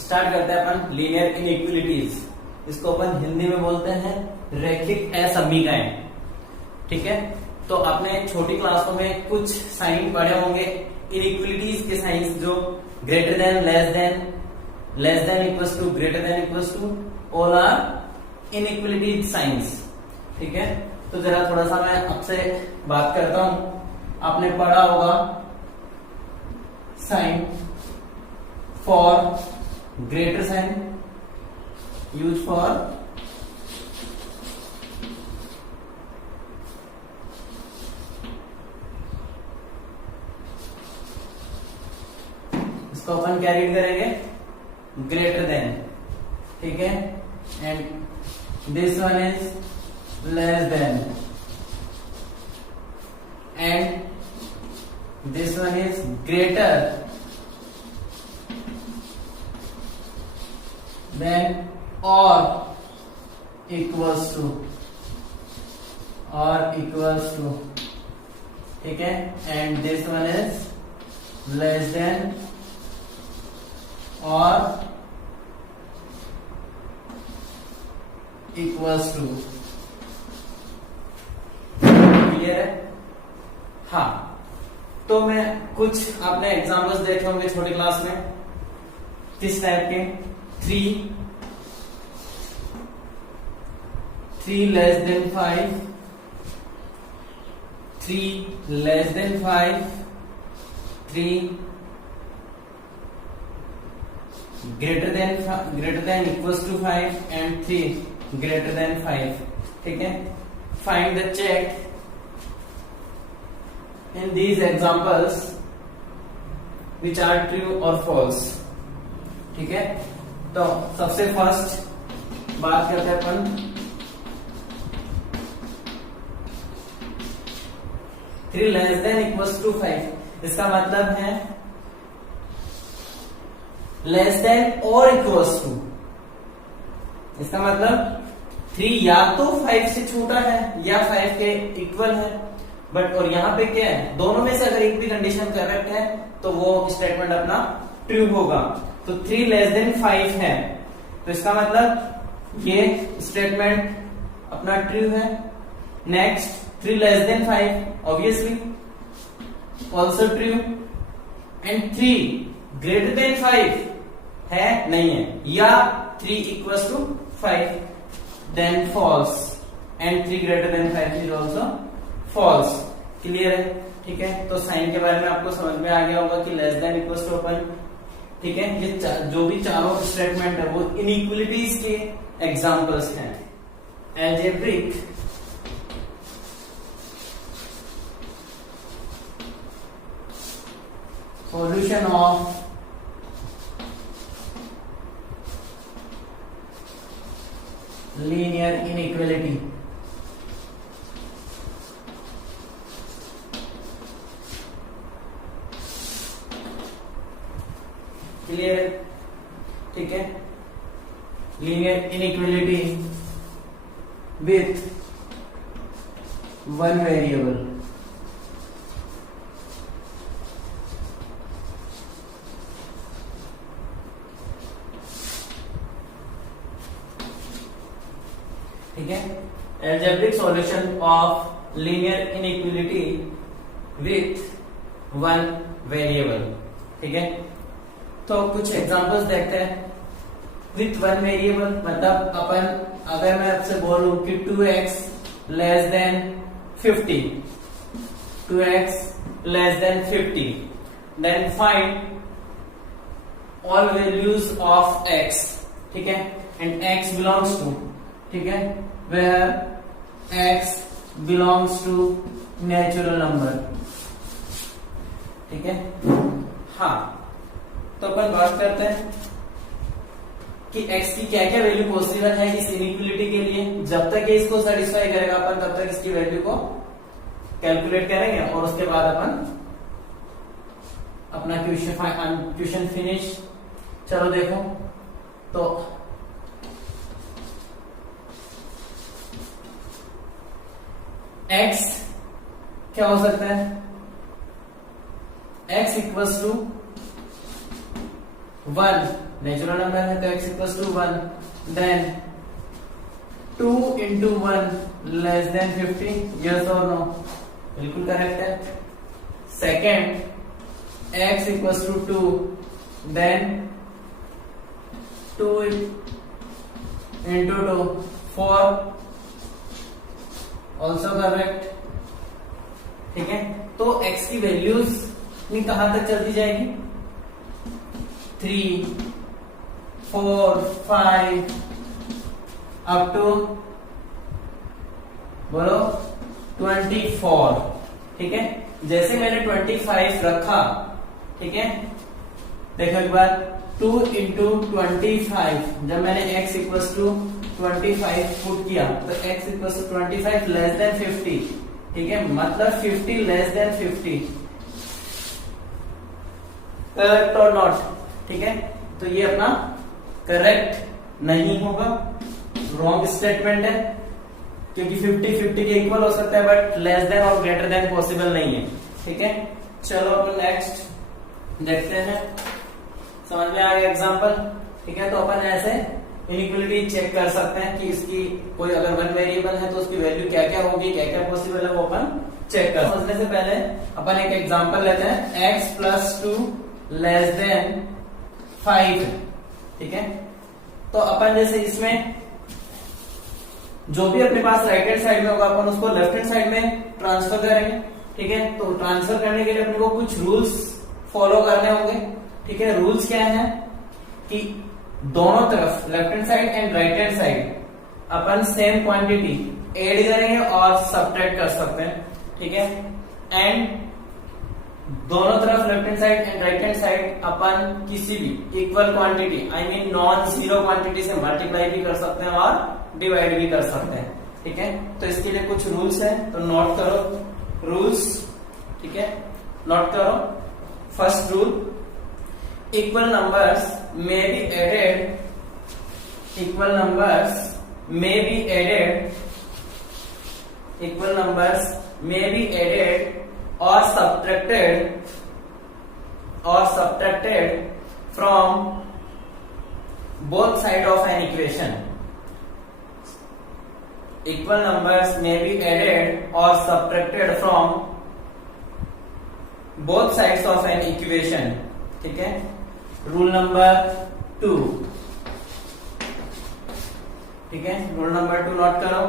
Start करते हैं अपन linear इनइक्विलिटीज। इसको अपन हिंदी में बोलते हैं रैखिक असमीकाएं। ठीक है, तो आपने छोटी क्लासों में कुछ साइन पढ़े होंगे इनइक्विलिटीज के साइंस, जो greater than, less than equals to, greater than equals to, all are inequalities signs. ठीक है, तो जरा थोड़ा सा मैं आपसे बात करता हूं। आपने पढ़ा होगा sign for greater sign use for इसको अपन क्या रीड करेंगे, ग्रेटर देन। ठीक है, and this one is less than, and this one is greater than और इक्वल्स टू, ठीक है, and this one is less than और इक्वल्स टू। क्लियर है? हाँ, तो मैं कुछ आपने एग्जांपल्स देखे होंगे छोटी क्लास में किस टाइप के, 3 less than 5, 3 less than 5, 3 greater than equals to 5 and 3 greater than 5. ठीक है, find the check in these examples which are true or false. ठीक है, तो सबसे फर्स्ट बात करते हैं अपन 3 less than equals to 5। इसका मतलब है लेस देन और इक्वल्स टू। इसका मतलब 3 या तो 5 से छोटा है या 5 के इक्वल है, बट और यहां पे क्या है, दोनों में से अगर एक भी कंडीशन करेक्ट है तो वो स्टेटमेंट अपना ट्रू होगा। तो 3 लेस देन 5 है, तो इसका मतलब ये स्टेटमेंट अपना ट्रू है। Next 3 less than 5 obviously also true, and 3 greater than 5 है नहीं है, या 3 equals to 5 then false, and 3 greater than 5 is also false. Clear है? ठीक है, तो साइन के बारे में आपको समझ में आ गया होगा कि लेस देन इक्वल्स टू अपन। ठीक है, ये जो भी चारों स्टेटमेंट है वो इनइक्विलिटीज के एग्जांपल्स हैं। Algebraic solution of linear inequality। Clear है? ठीक है, linear inequality with one variable. ठीक है, algebraic solution of linear inequality with one variable। ठीक है, तो कुछ एग्जांपल्स देखते हैं। विथ वन वेरिएबल मतलब अपन, अगर मैं आपसे बोलूं कि 2x less than 50, 2x less than 50, then find all values of x। ठीक है, एंड x बिलोंग्स टू, ठीक है, where x belongs to natural number। ठीक है, हाँ, तो अपन बात करते हैं कि x की क्या क्या वैल्यू पॉसिबल है इस इनइक्वालिटी के लिए। जब तक ये इसको सेटिस्फाई करेगा अपन तब तक इसकी वैल्यू को कैलकुलेट करेंगे, और उसके बाद अपन अपना क्वेश्चन फिनिश। चलो देखो, तो x क्या हो सकता है, x equals to 1 natural number है तो x equals to 1, then 2 into 1 less than 50, yes और नो, बिल्कुल करेक्ट है। Second x equals to 2, then 2 into 2 4, also correct. ठीक है, तो x की वैल्यूज कहां तक चलती जाएगी, 3 4 5 अप टू बोलो 24। ठीक है, जैसे मैंने 25 रखा, ठीक है, देखो एक बार 2 into 25, जब मैंने x इक्वल्स टू 25 पुट किया तो x equals to 25 less than 50। ठीक है, मतलब 50 लेस देन 50, करेक्ट और नॉट। ठीक है, तो ये अपना करेक्ट नहीं होगा, रॉन्ग स्टेटमेंट है, क्योंकि 50 के इक्वल हो सकता है बट लेस देन और ग्रेटर देन पॉसिबल नहीं है। ठीक है, चलो अपन नेक्स्ट देखते हैं, समझ में आ गया एग्जांपल। ठीक है, तो अपन ऐसे इनइक्वालिटी चेक कर सकते हैं कि इसकी कोई अगर वन वेरिएबल है तो उसकी वैल्यू क्या क्या होगी, क्या क्या पॉसिबल है, वो अपन चेक कर। समझने से पहले अपन एक एग्जांपल लेते हैं, x प्लस 2 लेस देन 5। ठीक है, तो अपन जैसे इसमें जो भी अपने पास राइट हैंड साइड में होगा अपन उसको लेफ्ट हैंड साइड में ट्रांसफर करेंगे। ठीक है, तो ट्रांसफर करने के लिए अपने को कुछ रूल्स फॉलो करने होंगे। ठीक है, रूल्स क्या है कि दोनों तरफ left hand side and right hand side upon same quantity add करेंगे और सब्ट्रैक्ट कर सकते हैं। ठीक है, एंड दोनों तरफ left hand side and right hand side अपन किसी भी equal quantity I mean non zero quantity से मल्टीप्लाई भी कर सकते हैं और डिवाइड भी कर सकते हैं। ठीक है, तो इसके लिए कुछ रूल्स है, तो नोट करो रूल्स। ठीक है, नोट करो। First rule, equal numbers may be added, equal numbers may be added, equal numbers may be added or subtracted from both sides of an equation. Equal numbers may be added or subtracted from both sides of an equation. ठीक है, rule number 2। ठीक है, rule number 2 note करो।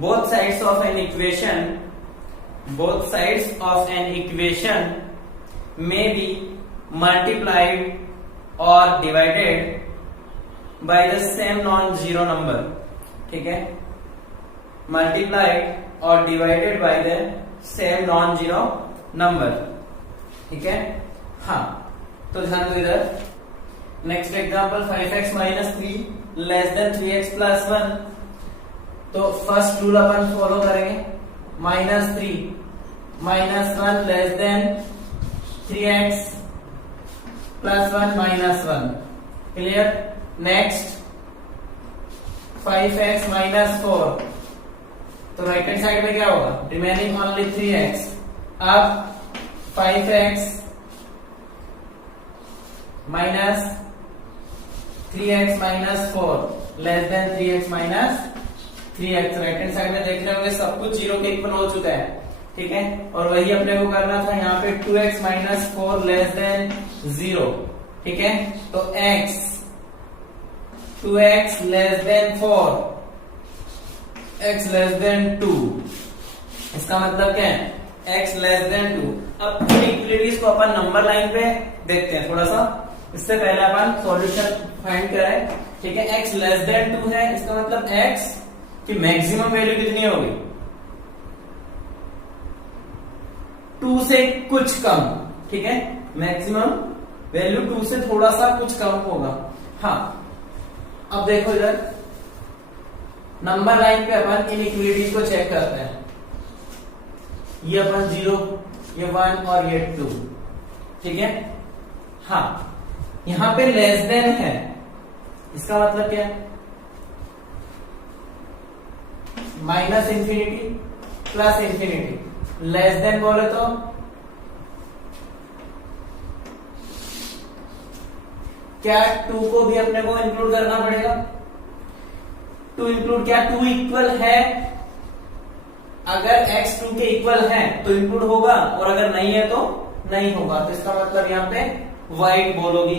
Both sides of an equation may be multiplied और divided by the same non zero number. ठीक है, multiplied और divided by the same non zero number. ठीक है, हाँ, तो ध्यान दो इधर। Next example, 5x minus 3 less than 3x plus 1। तो फर्स्ट रूल अपन फॉलो करेंगे, -3 minus 1 less than 3x plus 1 minus 1। Clear. Next 5x minus 4, तो राइट हैंड साइड में क्या होगा, रिमेनिंग ओनली 3x। अब 5x minus 3x minus 4 less than 3x minus 3x। Right hand side में देख रहे होंगे सब कुछ जीरो के इक्वल हो चुका है। ठीक है, और वही अपने को करना था यहाँ पे 2x माइनस 4 लेस देन 0। ठीक है, तो x 2x less then 4 x less then 2, इसका मतलब क्या है, x लेस देन 2। अब इक्वलिटीज को अपन नंबर लाइन पे देखते हैं थोड़ा सा, इससे पहले अपन सॉल्यूशन फाइंड करें। ठीक है, x लेस देन 2 है, इसका मतलब x की मैक्सिमम वैल्यू कितनी होगी, 2 से कुछ कम। ठीक है, मैक्सिमम वैल्यू 2 से थोड़ा सा कुछ कम होगा। हाँ, अब देखो इधर नंबर लाइन पे अपन इन इक्वलिटीज को चेक करते हैं। ये अपन 0, ये 1 और ये 2। ठीक है, हाँ, यहां पे लेस देन है, इसका मतलब क्या है, minus infinity plus infinity. Less than बोले तो क्या 2 को भी अपने को इंक्लूड करना पड़ेगा? 2 इंक्लूड, क्या 2 इक्वल है? अगर x 2 के इक्वल है तो इंक्लूड होगा, और अगर नहीं है तो नहीं होगा। तो इसका मतलब यहाँ पे वाइट बोलोगी,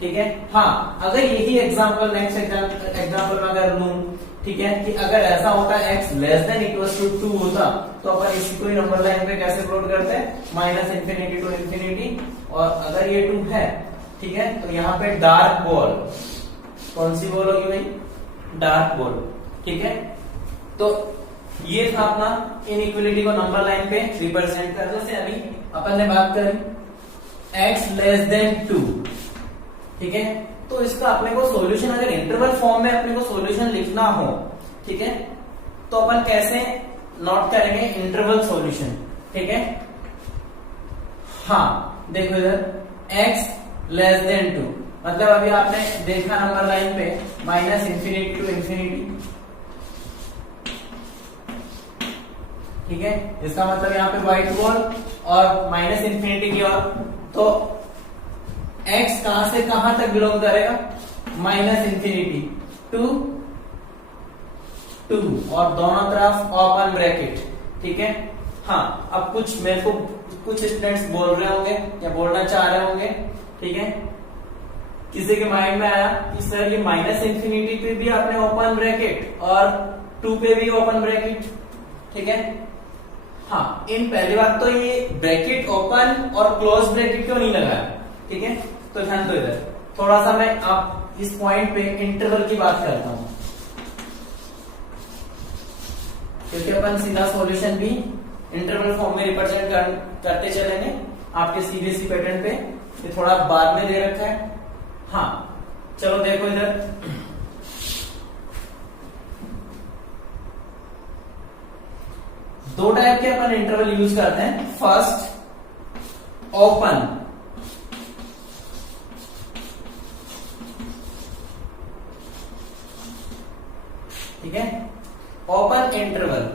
ठीक है। हाँ, अगर यही एग्जांपल नेक्स्ट एग्जांपल में अगर लूं, ठीक है, कि अगर ऐसा होता x less than equal to 2 होता, तो अपन इसी को ही नंबर लाइन पे कैसे प्लॉट करते हैं? Minus infinity to infinity. और अगर ये 2 है, ठीक है, तो यहाँ पे डार्क बॉल, कौन सी बॉल होगी भाई? डार्क बॉल, ठीक है। तो ये था अपना इनइक्वालिटी को नंबर लाइन पे रिप्रेजेंट कर। जैसे अभी अपन ने बात करी x लेस देन 2, ठीक है, तो इसका अपने को सॉल्यूशन, अगर इंटरवल फॉर्म में अपने को सॉल्यूशन लिखना हो, ठीक है, तो अपन कैसे नोट करेंगे? इंटरवल सॉल्यूशन, ठीक है। हाँ, देखो इधर x लेस देन 2, मतलब अभी आपने देखा नंबर लाइन पे माइनस इंफिनिटी टू इंफिनिटी, ठीक है। इसका मतलब यहाँ पे व्हाइट बॉल और माइनस इंफिनिटी की ओर, तो x कहां से कहां तक बिलोंग करेगा? माइनस इंफिनिटी टू 2, और दोनों तरफ ओपन ब्रैकेट, ठीक है। हाँ, अब कुछ मेरे को कुछ स्टूडेंट्स बोल रहे होंगे या बोलना चाह रहे होंगे, ठीक है, किसी के माइंड में आया कि सर ये माइनस इंफिनिटी पे भी आपने ओपन ब्रैकेट और 2 पे भी ओपन ब्रैकेट, ठीक है। हाँ, इन पहली बात तो ये ब्रैकेट ओपन और क्लोज ब्रैकेट क्यों नहीं लगाया, ठीक है, तो ध्यान दो इधर थोड़ा सा। मैं आप इस पॉइंट पे इंटरवल की बात करता हूं, क्योंकि अपन सीधा सॉल्यूशन भी इंटरवल फॉर्म में रिप्रेजेंट करते चलेंगे आपके सीबीएसई पैटर्न पे। ये थोड़ा बाद में दे रखा है। हाँ, चलो देखो इधर, दो टाइप के अपन इंटरवल यूज करते हैं। फर्स्ट ओपन, ठीक है, ओपन इंटरवल।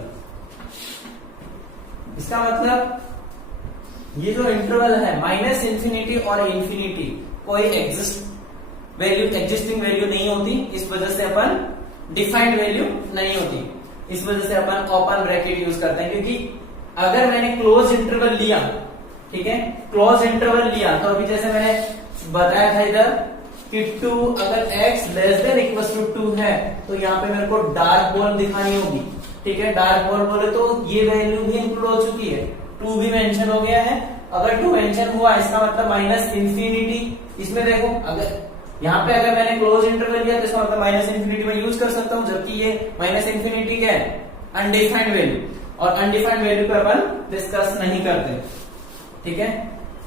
इसका मतलब ये जो इंटरवल है माइनस इंफिनिटी और इंफिनिटी, कोई एग्जिस्टिंग वैल्यू नहीं होती, इस वजह से अपन डिफाइंड वैल्यू नहीं होती, इस वजह से अपन ओपन ब्रैकेट यूज करते हैं। क्योंकि अगर मैंने क्लोज इंटरवल लिया, ठीक है, क्लोज इंटरवल लिया, तो अभी जैसे मैंने बताया था इधर कि 2 अगर x less than equal to 2 है, तो यहाँ पे मेरे को डार्क बॉल दिखानी होगी, ठीक है। डार्क बॉल बोले तो ये वैल्यू भी इंक्लूड हो चुकी है, 2 भी मेंशन हो गया है। अगर 2 मेंशन हुआ, इसका मतलब माइनस इंफिनिटी। इसमें देखो, अगर यहाँ पे अगर मैंने क्लोज इंटरवल लिया तो इसका मतलब माइनस इंफिनिटी में यूज कर सकता हूँ, जबकि ये माइनस इंफिनिटी क्या है? अनडिफाइंड वैल्यू, और अनडिफाइंड वैल्यू पे अपन डिस्कस नहीं करते, ठीक है।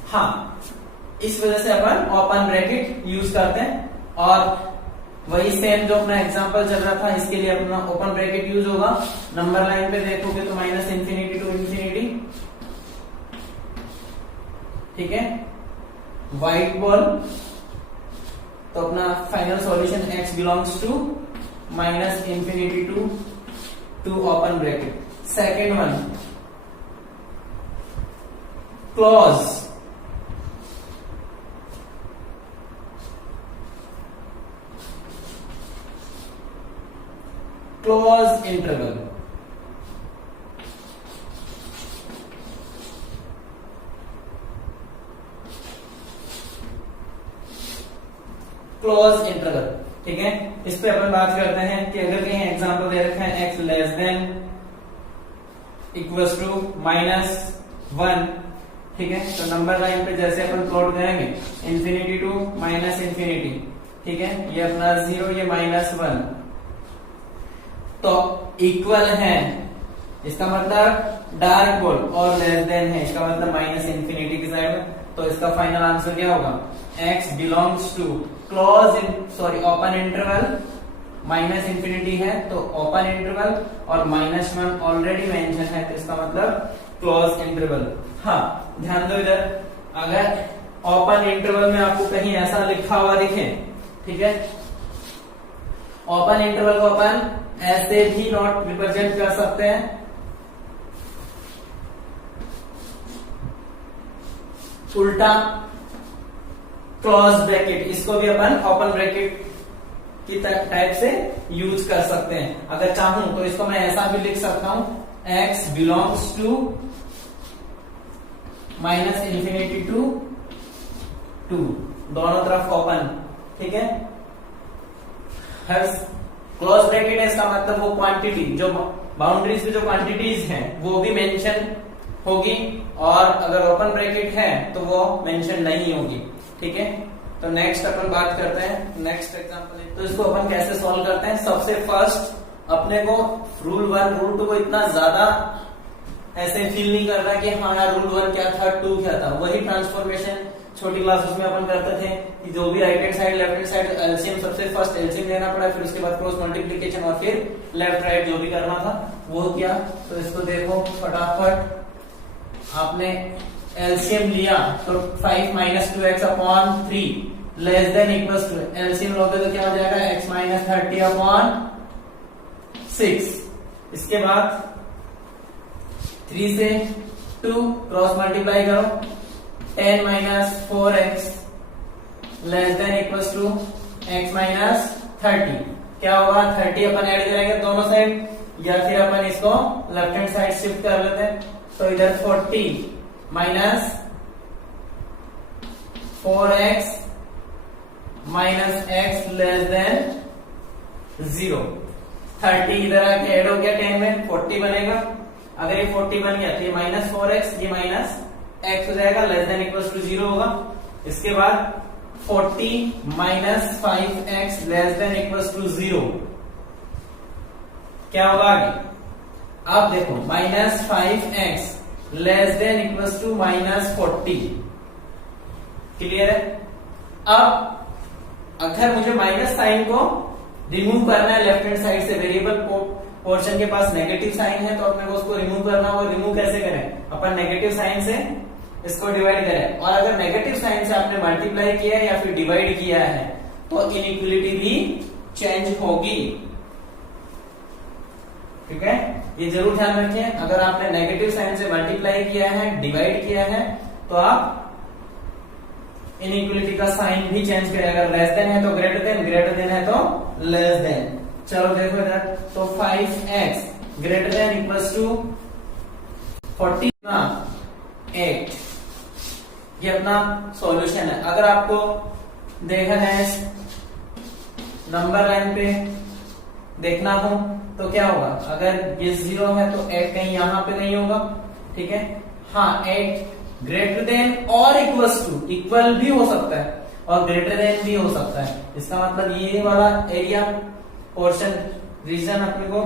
हाँ, इस वजह से अपन ओपन ब्रैकेट यूज करते हैं, और वही सेम जो अपना एग्जांपल चल रहा था, इसके लिए अपना ओपन ब्रैकेट यूज होगा। नंबर लाइन पे देखोगे तो माइनस इंफिनिटी टू इंफिनिटी, ठीक है। व्हाइट बॉल, तो अपना final solution x belongs to minus infinity to 2 open bracket. Second one close, close interval, close interval, ठीक है। इस पे अपन बात करते हैं कि अगर कहीं एग्जांपल दे रखा है x less than equals to -1, ठीक है, तो नंबर लाइन पे जैसे अपन प्लॉट करेंगे इंफिनिटी टू माइनस इंफिनिटी, ठीक है, ये अपना 0, ये -1, तो इक्वल है, इसका मतलब डार्क बॉल, और लेस देन है, इसका मतलब माइनस इंफिनिटी की साइड में। तो इसका फाइनल आंसर क्या होगा? x belongs to open interval, minus infinity है तो ओपन इंटरवल, और -1 ऑलरेडी मेंशन है, तो इसका मतलब क्लोज इंटरवल। हाँ, ध्यान दो इधर, अगर ओपन इंटरवल में आपको कहीं ऐसा लिखा हुआ दिखे, ठीक है, ओपन इंटरवल को अपन ऐसे भी नोट रिप्रेजेंट कर सकते हैं, उल्टा क्लोज ब्रैकेट, इसको भी अपन ओपन ब्रैकेट की टाइप से यूज कर सकते हैं। अगर चाहूं तो इसको मैं ऐसा भी लिख सकता हूं, x belongs to minus infinity to 2, दोनों तरफ ओपन। ठीक है, हर क्लोज ब्रैकेट है, इसका मतलब वो क्वांटिटी जो बाउंड्रीज पे जो क्वांटिटीज हैं वो भी मेंशन होगी, और अगर ओपन ब्रैकेट है तो वो मेंशन नहीं होगी। ठीक है, तो नेक्स्ट अपन बात करते हैं, नेक्स्ट एग्जांपल। तो इसको अपन कैसे सॉल्व करते हैं? सबसे फर्स्ट अपने को रूल 1 रूल 2 को इतना ज्यादा ऐसे फील नहीं कर रहा कि हाँ यार रूल 1 क्या था 2 क्या था, वही ट्रांसफॉर्मेशन छोटी क्लासेस में अपन करते थे कि जो भी right hand side left hand side LCM, सबसे फर्स्ट एलसीएम लेना पड़ा, फिर उसके बाद क्रॉस मल्टीप्लिकेशन और फिर लेफ्ट राइट जो भी करना था वो किया। तो इसको देखो फटाफट, आपने एलसीएम लिया तो 5 minus 2x upon 3 less than equals to, LCM लोगे तो क्या हो जाएगा x माइनस 30 अपॉन 6। इसके बाद 3 से 2 क्रॉस मल्टीप्लाई करो, 10 minus 4x less than equals to x minus 30। क्या होगा? 30 अपन ऐड करेंगे दोनों साइड, या फिर अपन इसको लेफ्ट हैंड साइड शिफ्ट कर लेते हैं। तो इधर 40 minus 4x minus x less then 0। 30 इधर आके ऐड हो गया 10 में, 40 बनेगा। अगर ये 40 बन गया तो ये माइनस 4x, ये माइनस x हो जाएगा, लेस देन इक्वल्स टू 0 होगा। इसके बाद 40 minus 5x less than equals to 0, क्या होगा आगे? अब देखो minus 5x less than equals to minus 40, clear है? अब अगर मुझे माइनस साइन को रिमूव करना है लेफ्ट हैंड साइड से, वेरिएबल पोर्शन के पास नेगेटिव साइन है तो अपने को उसको रिमूव करना होगा। रिमूव कैसे करें? अपन नेगेटिव साइन से इसको डिवाइड करें, और अगर नेगेटिव साइन से आपने मल्टीप्लाई किया है या फिर डिवाइड किया है तो इनइक्वलिटी भी चेंज होगी। ठीक है, ये जरूर ध्यान रखिए, अगर आपने नेगेटिव साइन से मल्टीप्लाई किया है, डिवाइड किया है, तो आप इनइक्वलिटी का साइन भी चेंज करें। अगर लेस देन है तो ग्रेटर देन है तो लेस देन। चलो देखो इधर, तो 5x greater than equals to 40 ना 8, ये अपना सॉल्यूशन है। अगर आपको देखा है नंबर लाइन पे देखना हो तो क्या होगा? अगर ये 0 है तो 8 कहीं यहां पे नहीं होगा। ठीक है, हाँ 8 ग्रेटर देन और इक्वल्स टू, इक्वल भी हो सकता है और ग्रेटर देन भी हो सकता है। इसका मतलब ये वाला एरिया पोर्शन रीजन अपने को,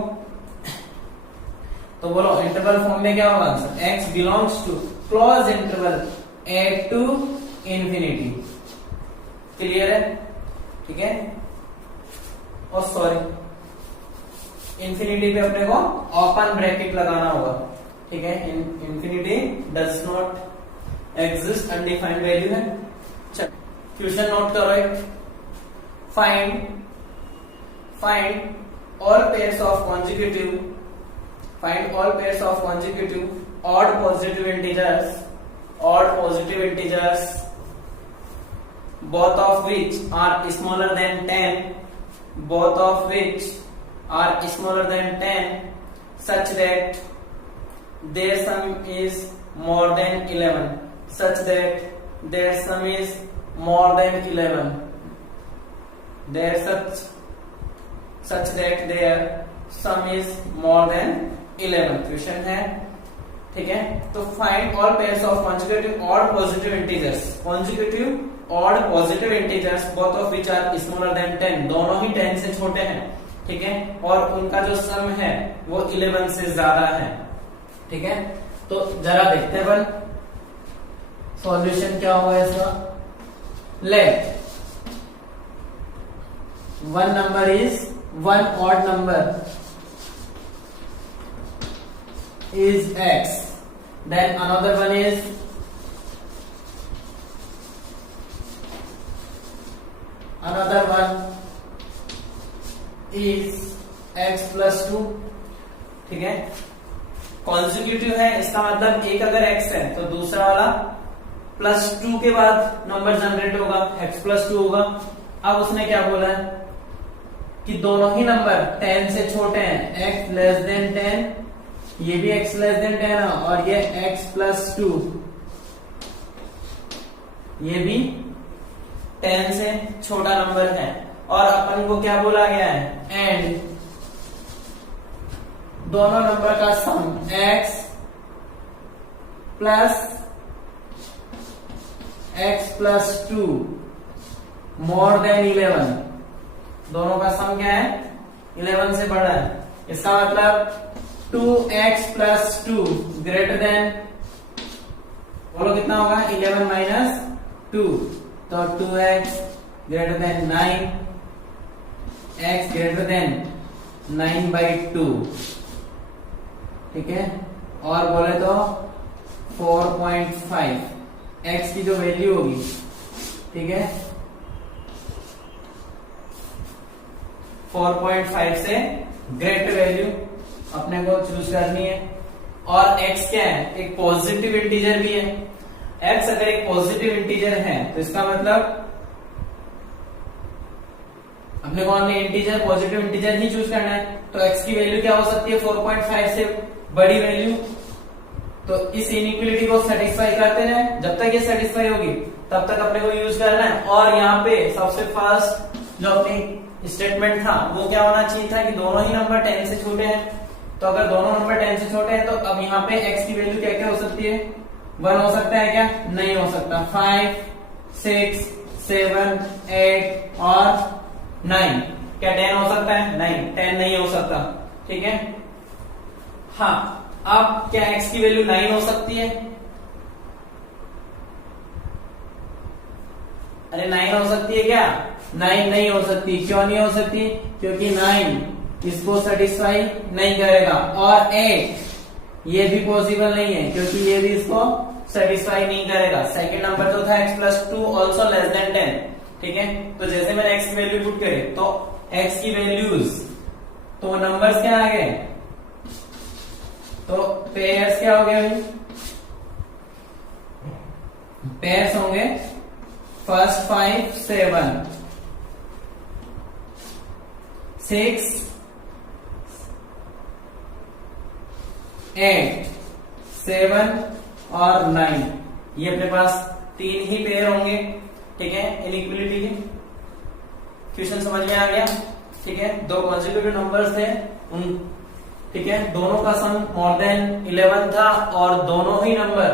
तो बोलो इंटरवल फॉर्म में क्या होगा answer? x belongs to close interval a to infinity. Clear है? ठीक है, और सॉरी इंफिनिटी पे अपने को ओपन ब्रैकेट लगाना होगा। ठीक है, infinity does not exist, undefined value है। चल क्वेश्चन नोट करो एक, find all pairs of consecutive odd positive integers both of which are smaller than 10, such that their sum is more than 11, such that their sum is more than 11, question है। ठीक है, तो find all pairs of consecutive odd positive integers both of which are smaller than 10, दोनों ही 10 से छोटे हैं। ठीक है, और उनका जो सम है वो 11 से ज्यादा है। ठीक है, तो जरा देखते हैं बल सॉल्यूशन क्या होगा इसका। Let one number is one odd number is x, then another one is x plus 2। ठीक है, कॉन्जिक्यूटिव है, इसका मतलब एक अगर x है तो दूसरा वाला +2 के बाद नंबर जनरेट होगा, x+2 होगा। अब उसने क्या बोला है कि दोनों ही नंबर 10 से छोटे हैं, x लेस देन 10, ये भी x लेस देन 10 है, और ये x+2 ये भी 10 से छोटा नंबर है। और अपन को क्या बोला गया है, एंड दोनों नंबर का सम x x+2 मोर देन 11, दोनों का सम क्या है, 11 से बड़ा है। इसका मतलब 2x+2 ग्रेटर देन, बोलो कितना होगा, 11 - 2, तो 2x greater than 9, x greater than 9/2, ठीक है। और बोले तो 4.5 x की जो वैल्यू होगी, ठीक है, 4.5 से ग्रेटर वैल्यू अपने को चूज करनी है। और x क्या है, एक पॉजिटिव इंटीजर भी है। x अगर एक पॉजिटिव इंटीजर है तो इसका मतलब अपने को इंटीजर, पॉजिटिव इंटीजर ही चूज करना है। तो x की वैल्यू क्या हो सकती है, 4.5 से बड़ी वैल्यू। तो इस इनइक्वालिटी को सेटिस्फाई करते रहे, जब तक ये सेटिस्फाई होगी तब तक अपने को यूज करना है। और यहाँ पे सबसे फर्स्ट जो अपनी स्टेटमेंट था वो क्या होना चाहिए था कि दोनों ही नंबर 10 से छोटे हैं। तो अगर दोनों नंबर 10 से छोटे हैं तो अब यहाँ पे x की वैल्यू क्या क्या हो सकती है, 1 हो सकता है क्या, नहीं हो सकता। 5, 6, 7, 8 और 9, क्या 10 हो सकता है, नहीं, 10 नहीं हो सकता, ठीक है। हाँ, अब क्या x की वैल्यू 9 हो सकती है, अरे 9 हो सकती है क्या, 9 नहीं हो सकती। क्यों नहीं हो सकती, क्योंकि 9 इसको सेटिस्फाई नहीं करेगा, और 8 ये भी पॉसिबल नहीं है क्योंकि ये भी इसको सेटिस्फाई नहीं करेगा। सेकंड नंबर जो था x+2 ऑल्सो लेस देन 10, ठीक है। तो जैसे मैंने x की वैल्यू पुट करे तो x की वैल्यूज, तो नंबर्स क्या आ गए, तो पेयर्स क्या हो गए, पेयर्स होंगे। फर्स्ट 5, 7, 6, 8, 7 और 9, ये अपने पास 3 ही पेयर होंगे, ठीक है, इनइक्वालिटी के। क्वेश्चन समझ में आ गया, ठीक है। 2 कॉन्जिक्यूटिव नंबर्स थे, उन, ठीक है, दोनों का सम मोर देन 11 था और दोनों ही नंबर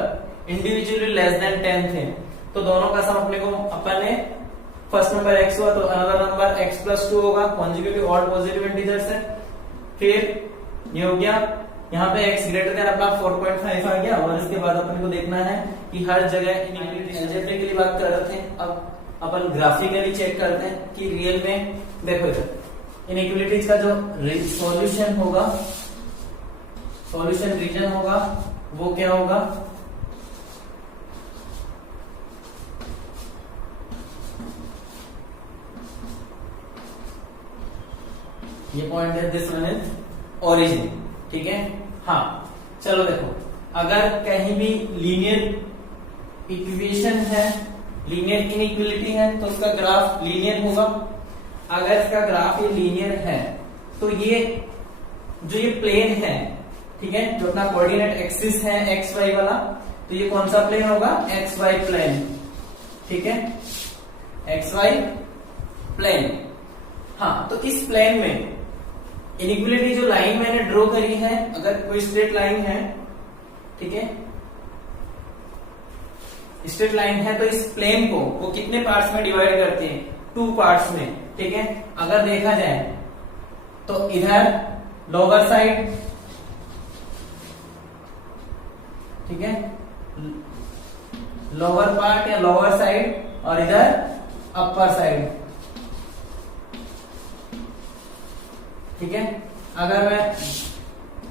इंडिविजुअली लेस देन 10 थे। तो दोनों का सम अपने को अपन ने, फर्स्ट नंबर x हुआ तो अनदर नंबर x+2 होगा, कॉन्जिक्यूटिव ऑड पॉजिटिव इंटीजर से। फिर ये हो गया, यहाँ पे x ग्रेटर देन अपना 4.5 आ गया। और इसके बाद अपन को देखना है कि हर जगह इनइक्वालिटी, अलजेब्रिकली बात कर रहे थे, अब अपन ग्राफिकली चेक करते हैं कि रियल में। देखो इधर इनइक्वालिटीज का जो सॉल्यूशन होगा, सॉल्यूशन रीजन होगा, वो क्या होगा, ये पॉइंट है, दिस वन इज ओरिजिन, ठीक है। हाँ, चलो देखो, अगर कहीं भी लीनियर इक्वेशन है, लीनियर इनइक्वालिटी है, तो उसका ग्राफ लीनियर होगा। अगर इसका ग्राफ ये लीनियर है तो ये जो ये प्लेन है, ठीक है, जो अपना कोऑर्डिनेट एक्सिस है एक्स वाई वाला, तो ये कौन सा प्लेन होगा, एक्स वाई प्लेन, ठीक है, एक्स वाई प्लेन। हाँ, तो इस प्लेन में इनइक्वालिटी जो लाइन मैंने ड्रॉ करी है, अगर कोई स्ट्रेट लाइन है, ठीक है, स्ट्रेट लाइन है, तो इस प्लेन को वो कितने पार्ट्स में डिवाइड करते हैं, 2 पार्ट्स में, ठीक है। अगर देखा जाए तो इधर लोअर साइड, ठीक है, लोअर पार्ट या लोअर साइड, और इधर अपर साइड, ठीक है। अगर मैं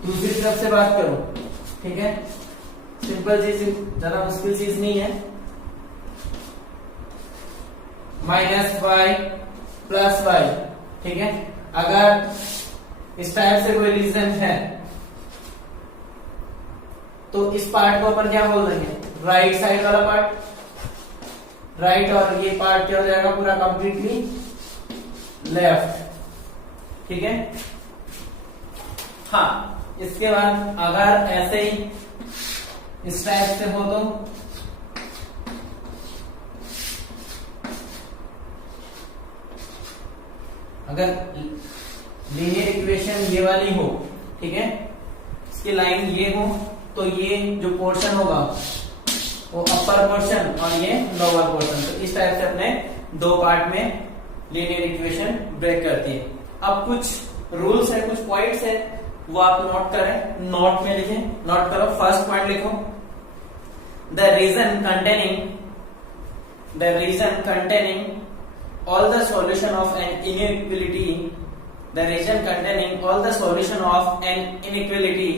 दूसरी तरफ से बात करूं, ठीक है, सिंपल चीज, ज्यादा मुश्किल चीज नहीं है, -y + y, ठीक है। अगर इस टाइप से कोई रीजन है तो इस पार्ट को अपन क्या बोल देंगे, राइट साइड वाला पार्ट, राइट और ये पार्ट क्या हो जाएगा पूरा कंप्लीटली लेफ्ट। ठीक है। हाँ, इसके बाद अगर ऐसे ही इस टाइप से हो तो अगर लीनियर इक्वेशन ये वाली हो, ठीक है, इसकी लाइन ये हो तो ये जो पोर्शन होगा वो अपर पोर्शन और ये लोअर पोर्शन, तो इस टाइप से अपने दो पार्ट में लीनियर इक्वेशन ब्रेक करती है। अब कुछ रूल्स है, कुछ पॉइंट्स है, वो आप नोट करें, नोट में लिखें, नोट करो। फर्स्ट पॉइंट लिखो, the reason containing all the solution of an inequality, the region containing all the solution of an inequality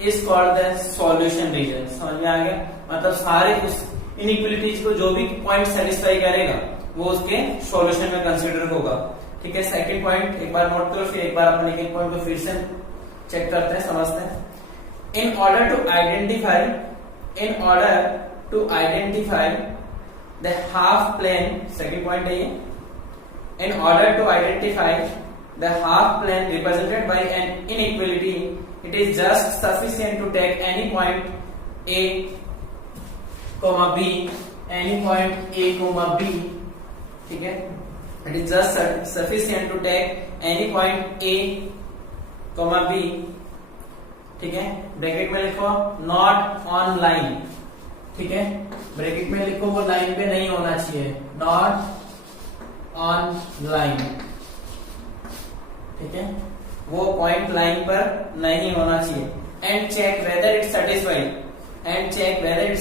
is called the solution region। समझ में आ गया? मतलब सारे उस inequalities को जो भी पॉइंट सेटिस्फाई करेगा वो उसके सॉल्यूशन में कंसीडर होगा। ठीक है। सेकंड पॉइंट एक बार नोट करो, फिर एक बार अपन एक पॉइंट को फिर से चेक करते हैं, समझते हैं। in order to identify the half plane, second point है ये, in order to identify the half plane represented by an inequality, it is just sufficient to take any point A, B, any point A, B, ठीक है। It is just sufficient to take any point A, B, ठीक है। Bracket में लिखो not on line, ठीक है, bracket में लिखो वो लाइन पे नहीं होना चाहिए, नॉट ऑन लाइन, ठीक है, वो पॉइंट लाइन पर नहीं होना चाहिए। And check whether it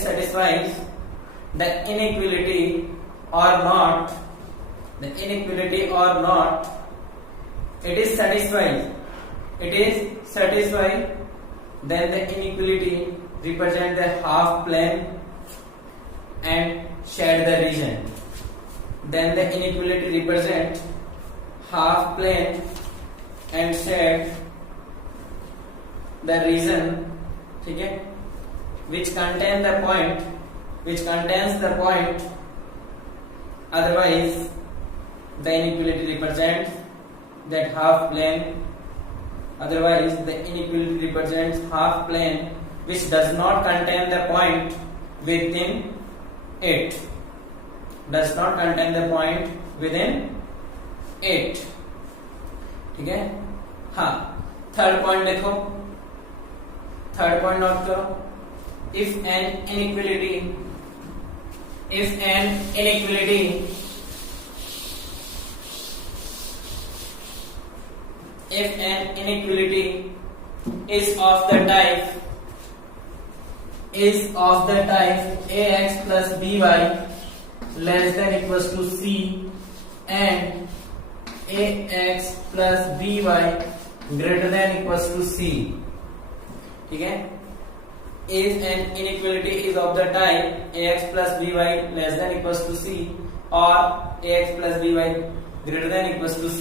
satisfies the inequality और not, it is satisfied, then the inequality represent the half plane and shade the region, then the inequality represent half plane and shade the region, ठीक है, which contains the point, otherwise the inequality represents that half plane, otherwise the inequality represents half plane which does not contain the point within it, ठीक है। हाँ, third point देखो, third point note करो, if an inequality is of the type ax plus by less than equals to c and ax plus by greater than equals to c, ठीक है। If an inequality is of the type ax plus by less than equals to c or ax plus by greater than equals to c,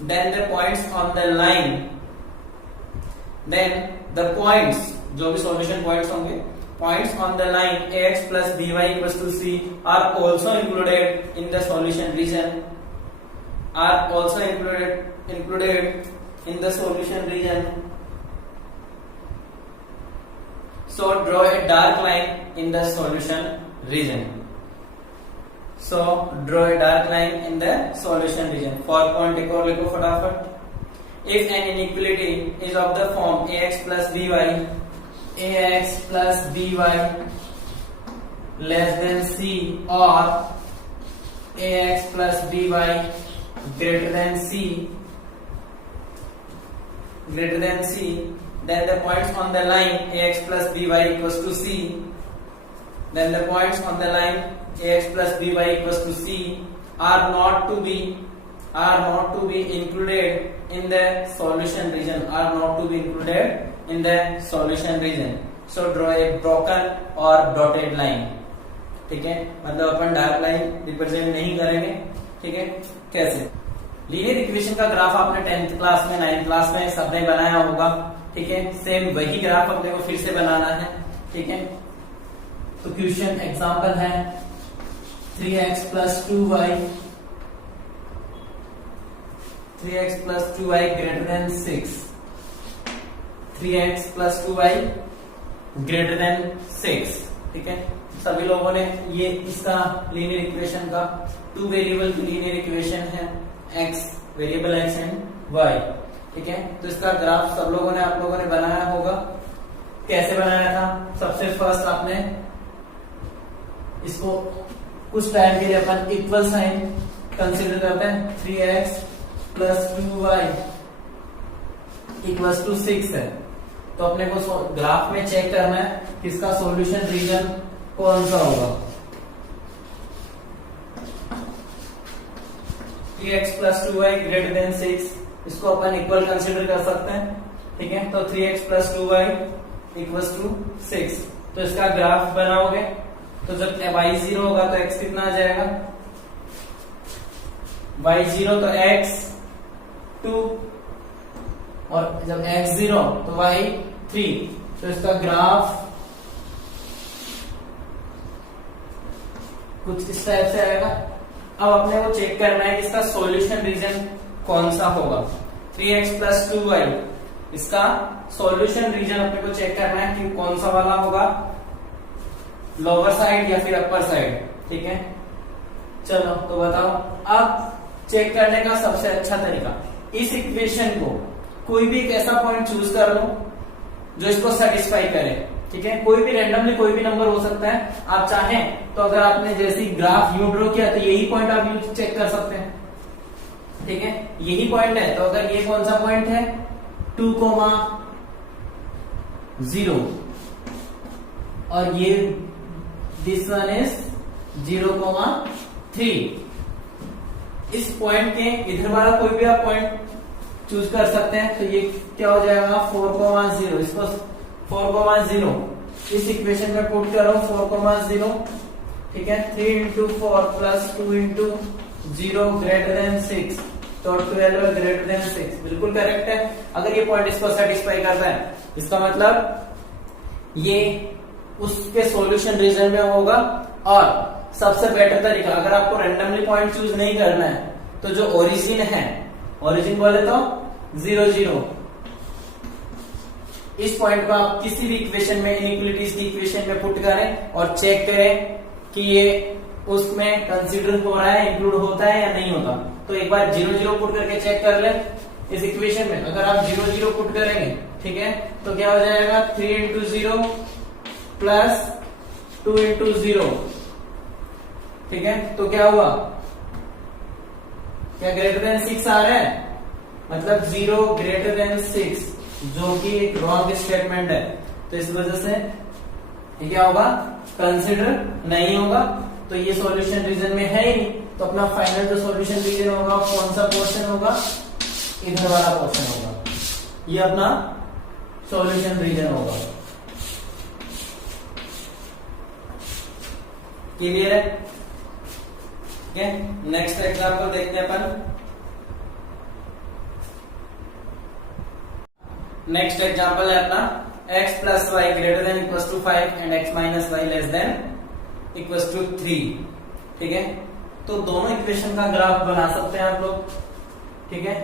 then the points on the line, जो भी solution points होंगे, points on the line ax plus by equals to c are also included in the solution region, So draw a dark line in the solution region. Fourth point एक और लिखो फटाफट। If an inequality is of the form ax plus by less than c or ax plus by greater than c, then the points on the line ax plus by equals to c, are not to be included in the solution region, So draw a broken or dotted line, ठीक है, मतलब अपन dark line represent नहीं करेंगे, ठीक है। कैसे? Linear equation का graph आपने 10th क्लास में 9th क्लास में सबने बनाया होगा, ठीक है। सेम वही ग्राफ अपने को फिर से बनाना है, ठीक है। तो क्वेश्चन एग्जांपल है 3x plus 2y 3x plus 2y greater than 6 3x plus 2y greater than 6। ठीक है, सभी लोगों ने ये इसका लीनियर इक्वेशन का 2 वेरिएबल लीनियर इक्वेशन है, x variable x and y। ठीक है, तो इसका ग्राफ सब लोगों ने आप लोगों ने बनाया होगा। कैसे बनाया था? सबसे फर्स्ट आपने इसको कुछ टाइम के लिए अपन इक्वल साइन कंसीडर करते हैं। 3x plus 2y equals to 6 है, तो अपने को ग्राफ में चेक करना है कि इसका सॉल्यूशन रीजन कौन सा होगा। 3x plus 2y greater than 6, इसको अपन इक्वल कंसीडर कर सकते हैं। ठीक है, तो 3x plus 2y equals to 6, तो इसका ग्राफ बनाओगे तो जब y 0 होगा तो x कितना आ जाएगा? y 0 तो x 2, और जब x 0 तो y 3, तो इसका ग्राफ कुछ इस टाइप से आएगा। अब अपने को चेक करना है कि इसका सॉल्यूशन रीजन कौन सा होगा। 3x प्लस 2y, इसका सॉल्यूशन रीजन अपने को चेक करना है कि कौन सा वाला होगा, लोअर साइड या फिर अपर साइड। ठीक है, चलो तो बताओ। अब चेक करने का सबसे अच्छा तरीका, इस इक्वेशन को कोई भी एक ऐसा पॉइंट चूज कर लो जो इसको सेटिस्फाई करे। ठीक है, कोई भी रैंडमली कोई भी नंबर हो सकता है। आप चाहें तो अगर आपने जैसी ग्राफ यू ड्रॉ किया तो यही पॉइंट आप यू चेक कर सकते हैं। ठीक है, यही पॉइंट है, तो अगर ये कौन सा पॉइंट है 2,0 और ये दिस वन इज 0,3, इस पॉइंट के इधर वाला कोई भी आप पॉइंट चूज कर सकते हैं। तो ये क्या हो जाएगा 4,0, इसको 4,0 इस इक्वेशन में पुट करो 4,0। ठीक है, 3 into 4 plus 2 into 0 greater than 6, तो 12 ग्रेटर देन 6, बिल्कुल करेक्ट है। अगर ये पॉइंट इसको सेटिस्फाई करता है, इसका मतलब ये उसके सॉल्यूशन रीजन में होगा। और सबसे बेटर तरीका, अगर आपको रैंडमली पॉइंट चूज नहीं करना है, तो जो ओरिजिन है, ओरिजिन बोले तो 0 0, इस पॉइंट को आप किसी भी इक्वेशन में, इनइक्वालिटीज की इक्वेशन में पुट करें और चेक करें कि ये उसमें कंसीडर हो रहा है, इंक्लूड होता है या नहीं होता। तो एक बार 0 0 पुट करके चेक कर ले इस इक्वेशन में। अगर आप 0 0 पुट करेंगे, ठीक है, तो क्या हो जाएगा 3 इंटू 0 प्लस 2 इंटू 0। ठीक है, तो क्या हुआ, क्या ग्रेटर देन 6 आ रहा है, मतलब 0 ग्रेटर देन 6, जो कि एक रॉन्ग स्टेटमेंट है। तो इस वजह से ये क्या होगा, कंसिडर नहीं होगा। तो ये सॉल्यूशन रीजन में है ही नहीं। तो अपना फाइनल जो सॉल्यूशन रीजन होगा कौन सा पोर्शन होगा, इधर वाला पोर्शन होगा, ये अपना सॉल्यूशन रीजन होगा। क्लियर है? ठीक है, नेक्स्ट एग्जांपल देखते हैं अपन। नेक्स्ट एग्जांपल है अपना x plus y greater than equals to 5 and x minus y less than equals to 3। ठीक है, तो दोनों इक्वेशन का ग्राफ बना सकते हैं आप लोग। ठीक है,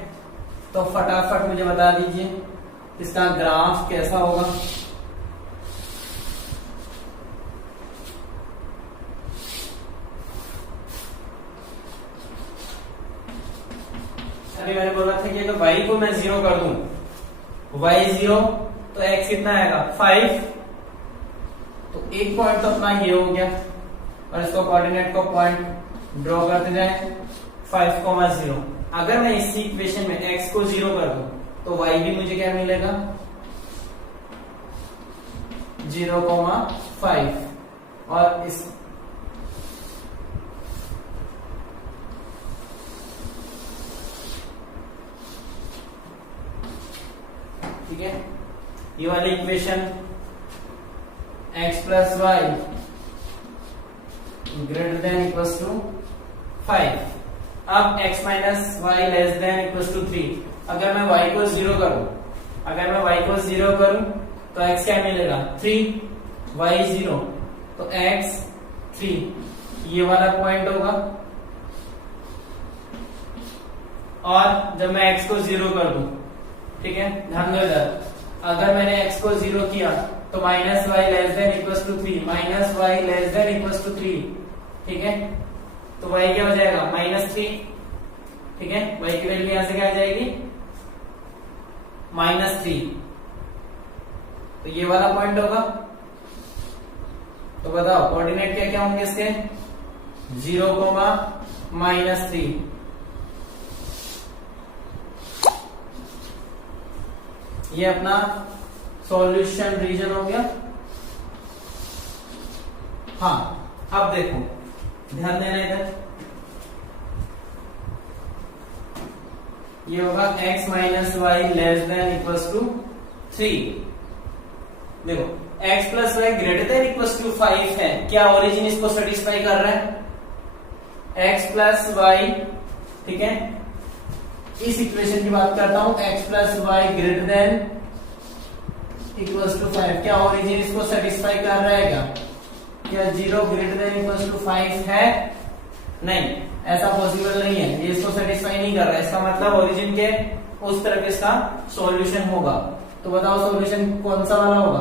तो फटाफट मुझे बता दीजिए इसका ग्राफ कैसा होगा। अभी मैंने बोला था कि अगर y को मैं 0 कर दूं, y 0 तो x कितना आएगा 5, तो एक पॉइंट तो अपना ये हो गया, और इसको कोऑर्डिनेट को पॉइंट ड्रॉ करते जाए 5,0। अगर मैं इसी इक्वेशन में x को 0 कर दूं तो y भी मुझे क्या मिलेगा 0,5, और इस ठीक है, ये वाली equation x plus y greater than equals to 5। अब x minus y less than equals to 3। अगर मैं y को 0 करूं, अगर मैं y को 0 करूं तो x क्या मिलेगा 3, y 0, तो x3 ये वाला पॉइंट होगा, और जब मैं x को 0 कर दूं, ठीक है, ध्यान दो इधर, अगर मैंने x को 0 किया तो minus y less than equal to 3, minus y less than equal to 3, ठीक है, तो y क्या हो जाएगा -3, ठीक है, y की वैल्यू यहां से क्या आ जाएगी -3, तो ये वाला पॉइंट होगा। तो बताओ कोऑर्डिनेट क्या क्या होंगे इसके, 0, -3, ये अपना सॉल्यूशन रीजन हो गया। हाँ, अब देखो ध्यान देना इधर, ये होगा x minus y less than equals to 3। देखो x plus y greater than equals to 5 है, क्या ओरिजिन इसको सेटिस्फाई कर रहा है, x प्लस वाई, ठीक है, इस इक्वेशन की बात करता हूं, x plus y greater than equals to 5, क्या ओरिजिन इसको सेटिस्फाई कर रहा है क्या 0 ग्रेटर देन इक्वल्स टू 5 है, नहीं, ऐसा पॉसिबल नहीं है, ये इसको सेटिस्फाई नहीं कर रहा है, इसका मतलब ओरिजिन के उस तरफ इसका सॉल्यूशन होगा। तो बताओ सॉल्यूशन कौन सा वाला होगा,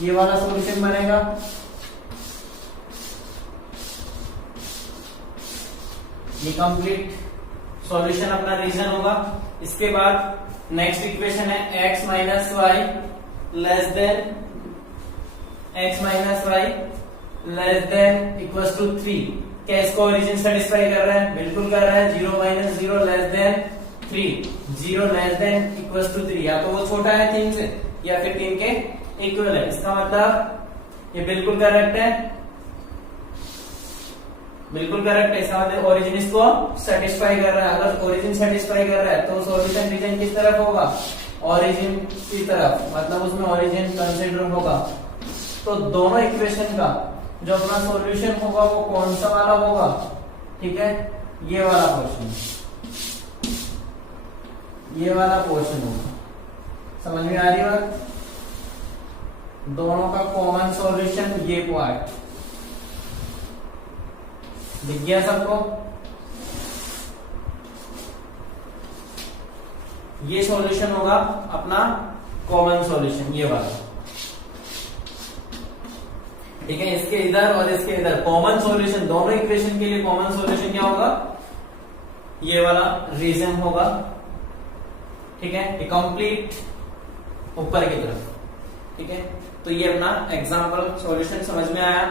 ये वाला सॉल्यूशन बनेगा, ये कंप्लीट सॉल्यूशन अपना रीजन होगा। इसके बाद नेक्स्ट इक्वेशन है x minus y less than equals to 3, क्या इसको ओरिजिन सेटिस्फाई कर रहा है, बिल्कुल कर रहा है, 0 minus 0 less than 3, 0 less than equals to 3, या तो वो छोटा है 3 से या फिर 3 के इक्वल है, इसका मतलब ये बिल्कुल करेक्ट है, बिल्कुल करेक्ट है, इसका मतलब ओरिजिन इसको सेटिस्फाई कर रहा है। अगर ओरिजिन सेटिस्फाई कर रहा है तो सॉल्यूशन रीजन किस तरफ होगा, ओरिजिन की तरफ, मतलब उसमें ओरिजिन कंसीडर होगा। तो दोनों इक्वेशन का जो अपना सॉल्यूशन होगा वो कौन सा वाला होगा, ठीक है, ये वाला पोर्शन, ये वाला पोर्शन होगा। समझ में आ रही बात, दोनों का कॉमन सॉल्यूशन ये पार्ट दिख गया सबको, ये सॉल्यूशन होगा अपना कॉमन सॉल्यूशन, ये वाला, ठीक है, इसके इधर और इसके इधर कॉमन सॉल्यूशन, दोनों इक्वेशन के लिए कॉमन सॉल्यूशन क्या होगा, ये वाला रीजन होगा, ठीक है, ये कंप्लीट ऊपर की तरफ, ठीक है। तो ये अपना एग्जांपल सॉल्यूशन समझ में आया।